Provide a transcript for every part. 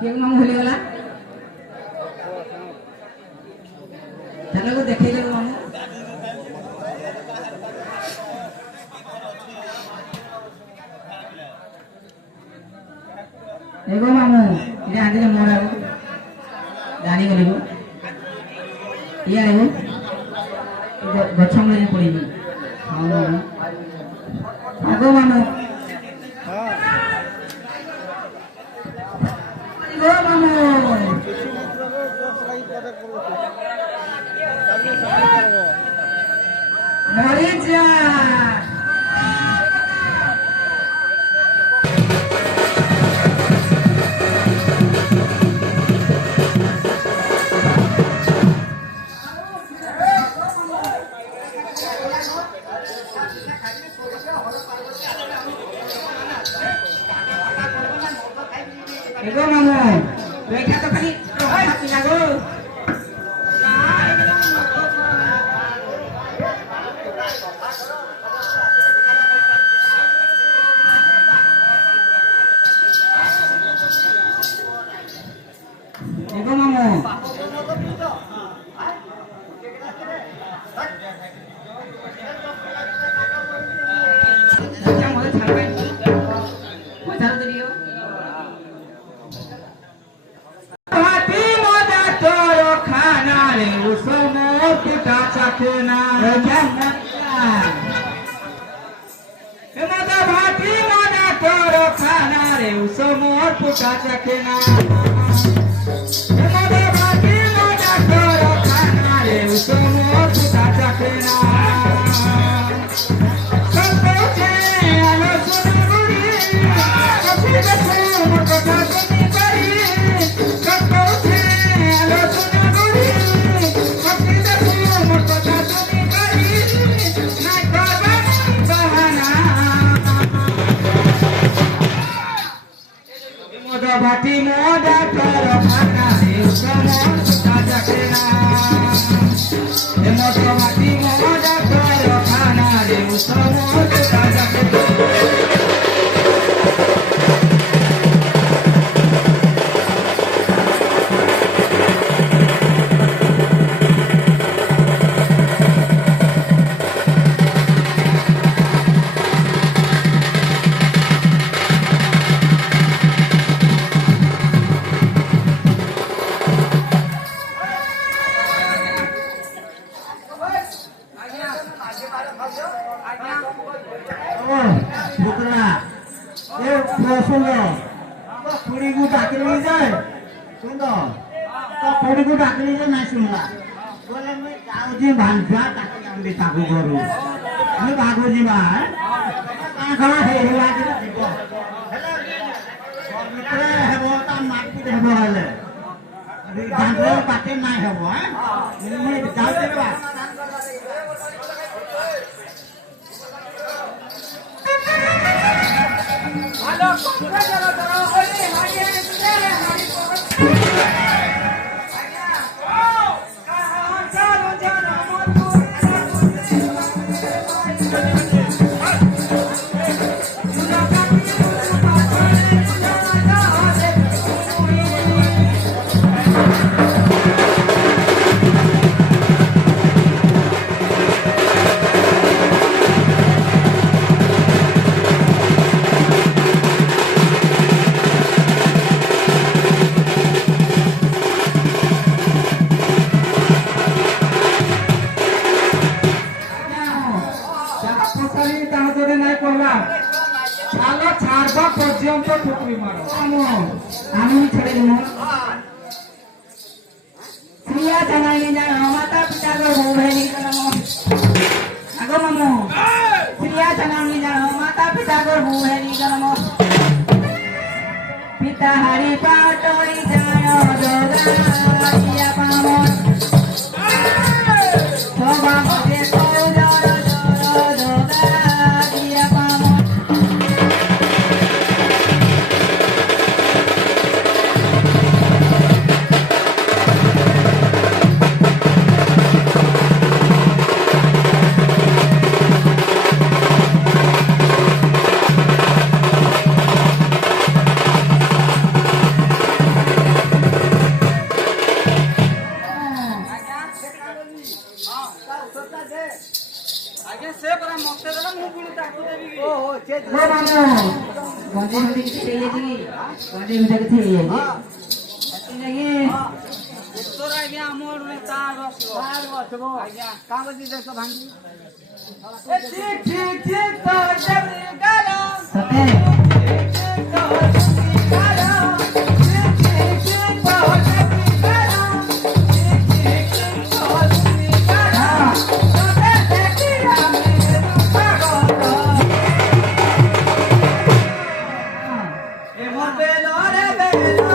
কেউ নাম ভুলে গলা তাহলে দেখাইলে মামু এগো মামু এটা আগে মোরা জানি গলি গো ইয়া আইবো গছ মূলে পড়িবি আগো মামু গো মামু মরে যা এগো মামু রেখা তো খালি হাতি না গো এগো মামু भाटी मना करो खाना रे उसमोर पुटा चखना भाटी मना करो खाना रे उसमोर पुटा चखना संतोषे आलो सुनगुड़ी कभी देखो कथा सुनी पड़ी संतोषे आलो सुनगुड़ी कभी देखो कथा सुनी पड़ी ना करबा बहाना भाटी मोदा करो खाना रे उसमोर पुटा चखना भाटी मोदा करो खाना रे उसमोर पुटा चखना পুরিগু ডাকলি যায় সুন্দর তো পুরিগু ডাকলি যে নাই শুনলা বলে মই যাওজি ভানজা তাকে আমি তাকু কरू আমি ভাগো যিবা কাঁ হেৰি লাগি দিব হেলে হেব তা মাটি হেব হলে ভানজা পাতে নাই হেব মই যাও দেবা हेलो कौन चलो चलो ओए हाय हमारी পর্যন্ত ঠুকরি মারো আমি ছেড়ে দিব প্রিয়া জানাই জানো মাতা পিতা গো ভূমি জন্ম আগো মামু প্রিয়া জানাই জানো মাতা পিতা গো ভূমি জন্ম পিতা হারি পাটই জানো জগা প্রিয়া পামো সবা মতে কও জগা প্রিয়া পামো मामू गंडे हुडी के थे ये जी गंडे हुडी के थे ये नहीं তোরা গিয়া মোর নে তার বসবো আইয়া কাগজি দেখো ভাঙ্গি ঠিক ঠিক ঠিক তো জবরি গালা सते তো জবরি গালা ঠিক ঠিক ঠিক তো জবরি গালা ঠিক ঠিক ঠিক তো জবরি গালা তোরে দেখি আমি পাগল এ মোর বেলো রে বেলো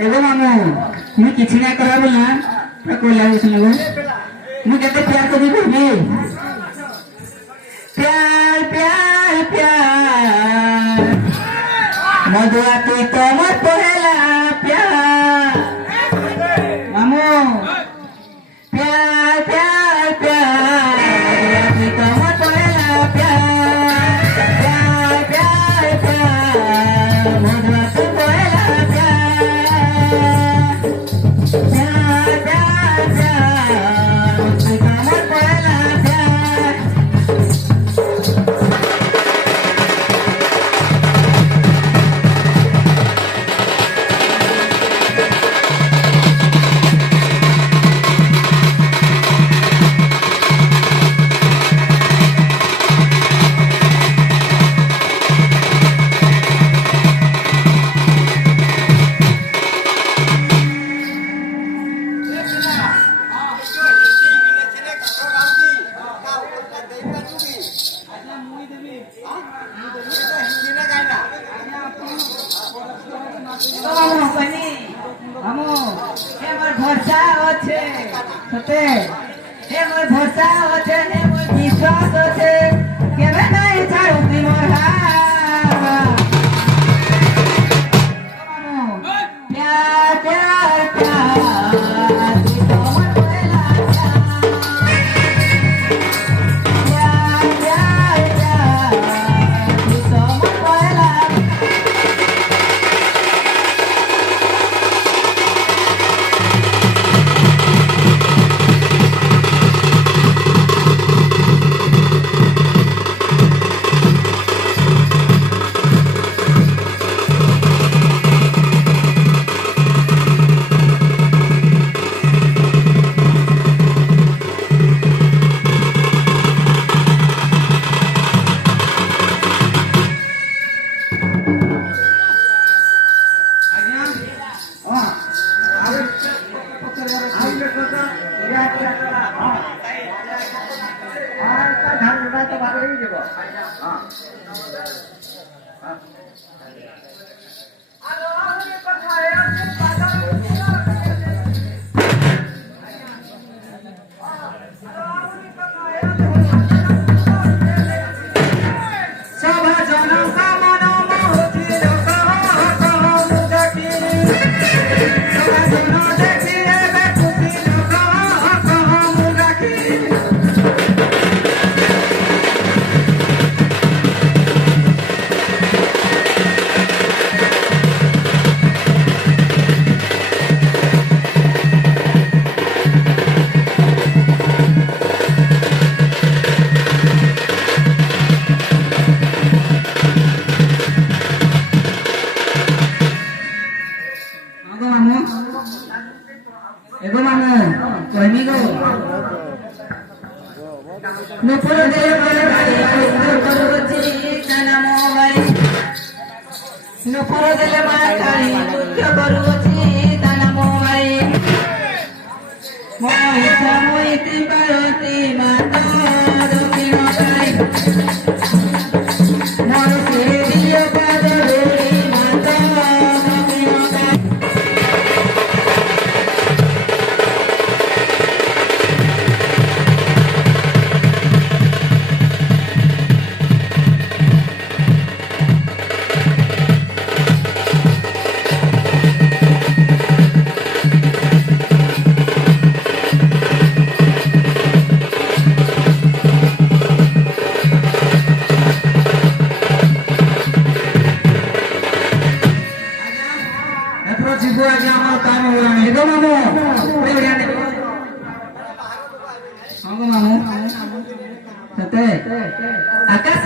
एगो मामू मैं किसी ना करा बोला मैं कोई लाइव सुनो मैं कहते प्यार कभी बोली प्यार प्यार प्यार मधुआ तू तो मत पहला प्यार मामू प्यार प्यार प्यार मधुआ तू तो मत पहला प्यार प्यार प्यार प्यार मधुआ तू पहला प्यार प्यार प्यार प्यार तू तो मत पहला प्यार ମାମୁଁ କହିନି ମାମୁଁ ଏ ମୋର ଭରସା ଅଛେ ସତେ ଏ ମୋର ଭରସା ଅଛେ ଏ ମୋର ବିଶ୍ୱାସ ଅଛେ କେବେ ନାଇଁ ଛାଡୁଛି ମୋର प्यार प्यार प्यार तू तो मत बोला प्यार प्यार प्यार तू तो मत बोला एगो मामू कहनी गो नुपुर दे भाई करुची तना मोबाई नुपुर दे भाई तुझ करुची तना मोबाई मोहिता मोहिती पारती माता दक्षिण काई मोर सेरियो पादरी माता दक्षिण काई आकाश